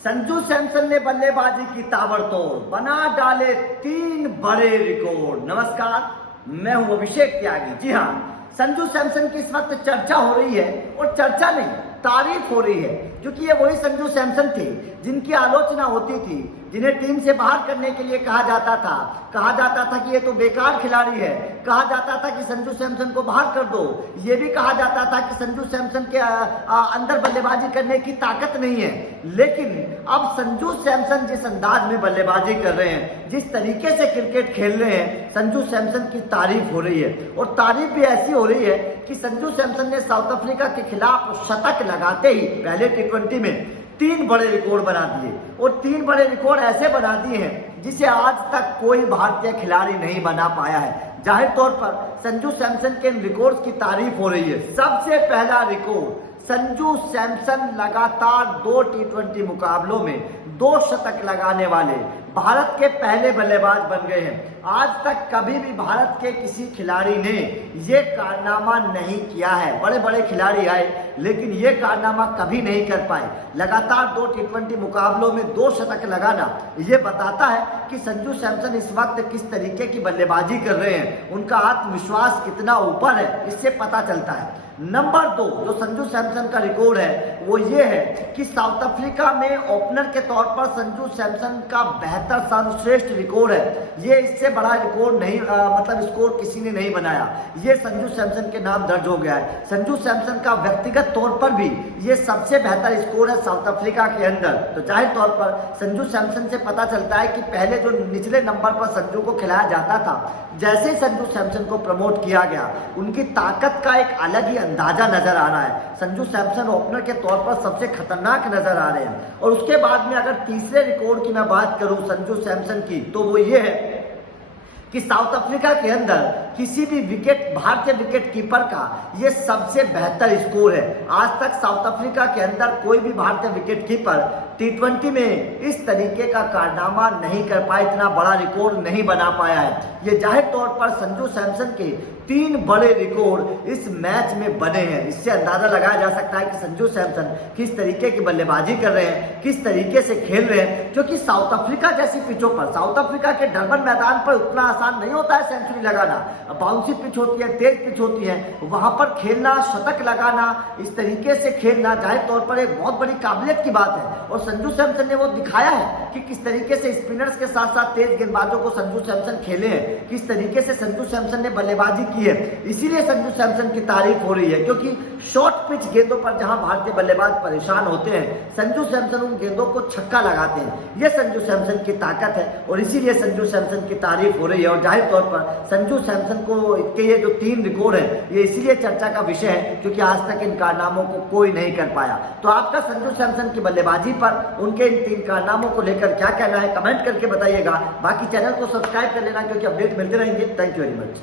संजू सैमसन ने बल्लेबाजी की ताबड़तोड़, बना डाले 3 बड़े रिकॉर्ड। नमस्कार, मैं हूं अभिषेक त्यागी। जी हां, संजू सैमसन की इस वक्त चर्चा हो रही है, और चर्चा नहीं, तारीफ हो रही है, क्योंकि ये वही संजू सैमसन थे जिनकी आलोचना होती थी, जिन्हें टीम से बाहर करने के लिए कहा जाता था कि ये तो बेकार खिलाड़ी है, कहा जाता था कि संजू सैमसन को बाहर कर दो, ये भी कहा जाता था कि संजू सैमसन के अंदर बल्लेबाजी करने की ताकत नहीं है। लेकिन अब संजू सैमसन जिस अंदाज में बल्लेबाजी कर रहे हैं, जिस तरीके से क्रिकेट खेल रहे हैं, संजू सैमसन की तारीफ हो रही है, और तारीफ भी ऐसी हो रही है कि संजू सैमसन ने साउथ अफ्रीका के खिलाफ शतक लगाते ही पहले टी20 में 3 बड़े रिकॉर्ड बना दिए, और 3 बड़े रिकॉर्ड ऐसे बना दिए हैं जिसे आज तक कोई भारतीय खिलाड़ी नहीं बना पाया है। जाहिर तौर पर संजू सैमसन के इन रिकॉर्ड्स की तारीफ हो रही है। सबसे पहला रिकॉर्ड, संजू सैमसन लगातार 2 टी20 मुकाबलों में 2 शतक लगाने वाले भारत के पहले बल्लेबाज बन गए हैं। आज तक कभी भी भारत के किसी खिलाड़ी ने ये कारनामा नहीं किया है। बड़े बड़े खिलाड़ी आए, लेकिन ये कारनामा कभी नहीं कर पाए। लगातार 2 टी20 मुकाबलों में 2 शतक लगाना, ये बताता है कि संजू सैमसन इस वक्त किस तरीके की बल्लेबाजी कर रहे हैं, उनका आत्मविश्वास कितना ऊपर है, इससे पता चलता है। नंबर 2 जो संजू सैमसन का रिकॉर्ड है, वो ये है कि साउथ अफ्रीका में ओपनर के तौर पर संजू सैमसन का बेहतर सर्वश्रेष्ठ रिकॉर्ड है। ये इससे बड़ा रिकॉर्ड नहीं, मतलब स्कोर किसी ने नहीं बनाया। ये संजू सैमसन के नाम दर्ज हो गया है। संजू सैमसन का व्यक्तिगत तौर पर भी ये सबसे बेहतर स्कोर है साउथ अफ्रीका के अंदर। तो जाहिर तौर पर संजू सैमसन से पता चलता है कि पहले जो निचले नंबर पर संजू को खिलाया जाता था, जैसे संजू सैमसन को प्रमोट किया गया, उनकी ताकत का एक अलग ही अंदाजा नजर आ रहा है। संजू सैमसन ओपनर के तौर पर सबसे खतरनाक नजर आ रहे हैं। और उसके बाद में अगर तीसरे रिकॉर्ड की मैं बात करूं संजू सैमसन की, तो वो ये है कि साउथ अफ्रीका के अंदर किसी भी भारतीय विकेट कीपर का ये सबसे बेहतर स्कोर है। आज तक साउथ अफ्रीका के अंदर कोई भी भारतीय विकेट कीपर टी20 में इस तरीके का कारनामा नहीं कर पाया, इतना बड़ा रिकॉर्ड नहीं बना पाया है। ये जाहिर तौर पर संजू सैमसन के 3 बड़े रिकॉर्ड इस मैच में बने हैं। इससे अंदाजा लगाया जा सकता है कि संजू सैमसन किस तरीके की बल्लेबाजी कर रहे हैं, किस तरीके से खेल रहे हैं। क्योंकि साउथ अफ्रीका जैसी पिचों पर, साउथ अफ्रीका के डरबन मैदान पर उतना आसान नहीं होता है सेंचुरी लगाना। बाउंसी पिच होती है, तेज पिच होती है, वहां पर खेलना, शतक लगाना, इस तरीके से खेलना जाहिर तौर पर एक बहुत बड़ी काबिलियत की बात है। और संजू सैमसन ने वो दिखाया है कि किस तरीके से स्पिनर्स के साथ साथ तेज गेंदबाजों को संजू सैमसन खेले हैं, किस तरीके से संजू सैमसन ने बल्लेबाजी की है। इसीलिए संजू सैमसन की तारीफ हो रही है, क्योंकि शॉर्ट पिच गेंदों पर जहां भारतीय बल्लेबाज परेशान होते हैं, संजू सैमसन उन गेंदों को छक्का लगाते हैं। यह संजू सैमसन की ताकत है, और इसीलिए संजू सैमसन की तारीफ हो रही है। और जाहिर तौर पर संजू सैमसन को के ये जो 3 रिकॉर्ड है, ये इसीलिए चर्चा का विषय है क्योंकि आज तक इन कारनामों को कोई नहीं कर पाया। तो आपका संजू सैमसन की बल्लेबाजी पर, उनके इन 3 कारनामों को लेकर क्या कहना है, कमेंट करके बताइएगा। बाकी चैनल को सब्सक्राइब कर लेना, क्योंकि अपडेट मिलते रहेंगे। Thank you very much.